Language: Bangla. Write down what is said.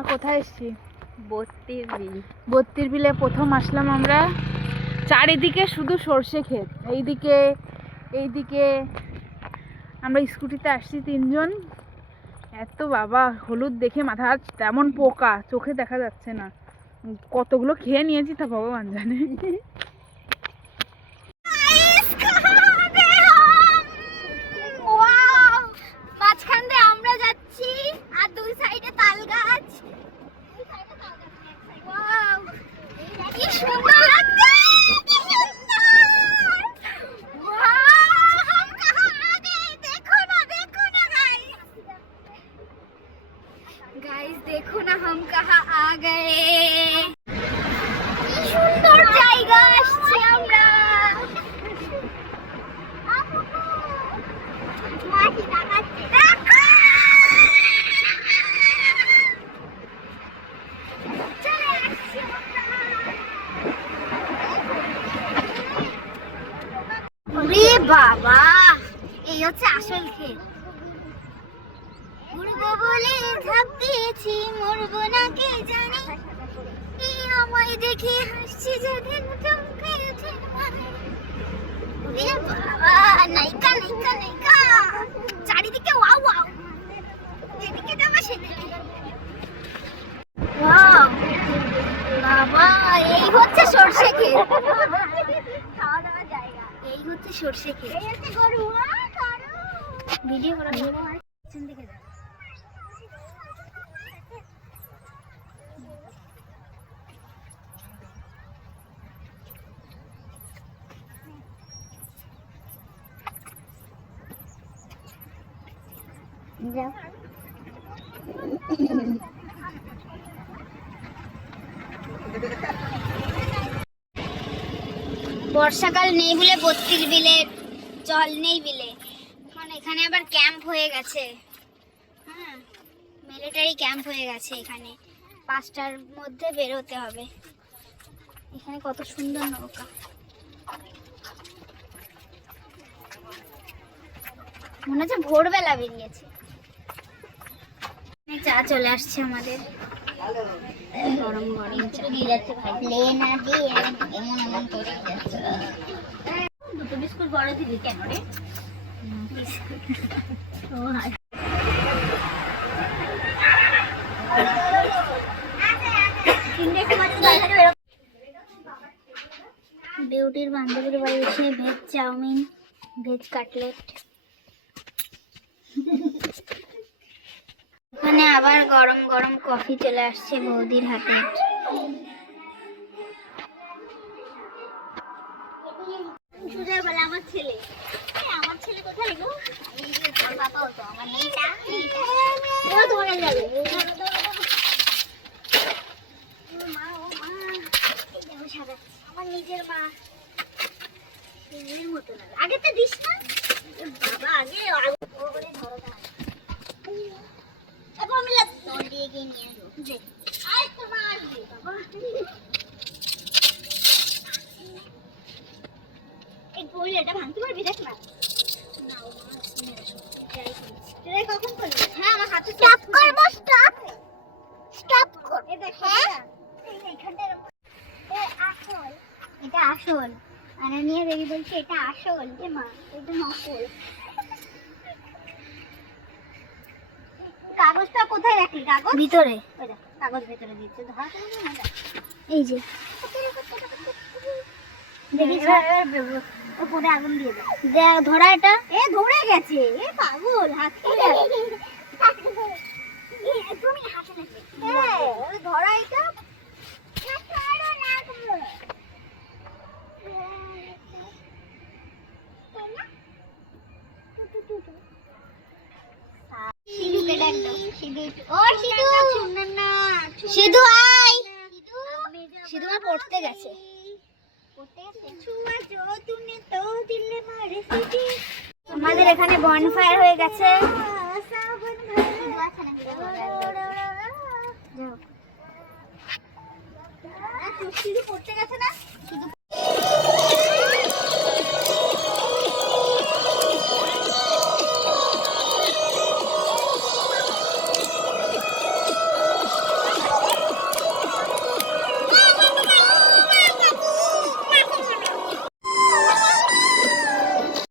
আমরা কোথায় এসেছি? বত্তির বিল। বত্তির বিলে প্রথম আসলাম আমরা। চারিদিকে শুধু সর্ষে ক্ষেত, এইদিকে আমরা স্কুটিতে আসছি তিনজন। এত বাবা হলুদ দেখে মাথা তেমন পোকা, চোখে দেখা যাচ্ছে না। কতগুলো খেয়ে নিয়েছি তা ভগবান জানে। মাঝখান দিয়ে আমরা যাচ্ছি আর দুই সাইডে তাল গাছ। কি সুন্দর লাগছে, কি সুন্দর। हम कहाँ आ गए, देखो ना गाइस, देखो ना हम कहाँ आ गए। কি সুন্দর জায়গা আসছি আমরা। মাটি দেখাচ্ছে, দেখো। চলে আসছি আমরা। ওরে বাবা, এই হচ্ছে আসল ক্ষেত। মরবো বলে ঝাঁপ দিয়েছি, মরবো না কে জানে। এই আমায় দেখে হাসছি যেদিন চমকে ওঠে মনে। ওরে বাবা, নাইকা নাইকা নাইকা, চারিদিকে ওয়াও ওয়াও, যেদিকে যাবো সেদিকে ওয়াও। বাবা, এই হচ্ছে সরষে ক্ষেত, খাওয়া দাওয়ার জায়গা। এই হচ্ছে সরষে ক্ষেত, এই হচ্ছে গরু। ভিডিও করা পিছন দিকে যাও। বর্ষাকাল নেই বলে বত্তির বিলের জল নেই বিলে। মানে এখানে আবার ক্যাম্প হয়ে গেছে। হ্যাঁ, মিলিটারি ক্যাম্প হয়ে গেছে এখানে। 5টার মধ্যে বেরোতে হবে। এখানে কত সুন্দর নৌকা। মনে হচ্ছে ভোরবেলা বেরিয়েছে। চা চলে আসছে আমাদের, গরম গরম চা দিয়ে যাচ্ছে ভাই। লে না দিয়ে এমন এমন করে যাচ্ছে। দুটো বিস্কুট বড় দিবি কেন রে? বিউটির বান্ধবীর বাড়ি এসে ভেজ চাউমিন, ভেজ কাটলেট। এখানে আবার গরম গরম কফি চলে আসছে বৌদির হাতে। সুজয় বলে আমার ছেলে, আমার ছেলে কোথায় গো? এই যে পাপা, তো আমার মেয়েটা ও ধরে যাবে। মা, ও মা, দেখো সাজাচ্ছে আমার নিজের মা। নিজের মতো লাগে। আগে তো দিস না বাবা, আগে ও বলে ধরো না। এটা ভাঙতে পারবি, দেখ না। কখন করবি? হ্যাঁ, আমার হাতে স্টপ করবো। স্টপ কর। এটা আসল। আনানিয়া দেবী বলছে এটা আসল। এ মা, এটা নকল। কাগজটা কোথায় রাখলি? কাগজ ভিতরে, কাগজ ভিতরে দিচ্ছে। এই যে দেখিস, উপরে আগুন দিয়ে দে। ধরা এটা, এ ধরে গেছে। এ পাগল, হাত তুমি হাতে লাগবে। ধরা এটা সিধু আয়। সিধু মা পড়তে গেছে। আমাদের এখানে বনফায়ার হয়ে গেছে। সিধু পড়তে গেছে না?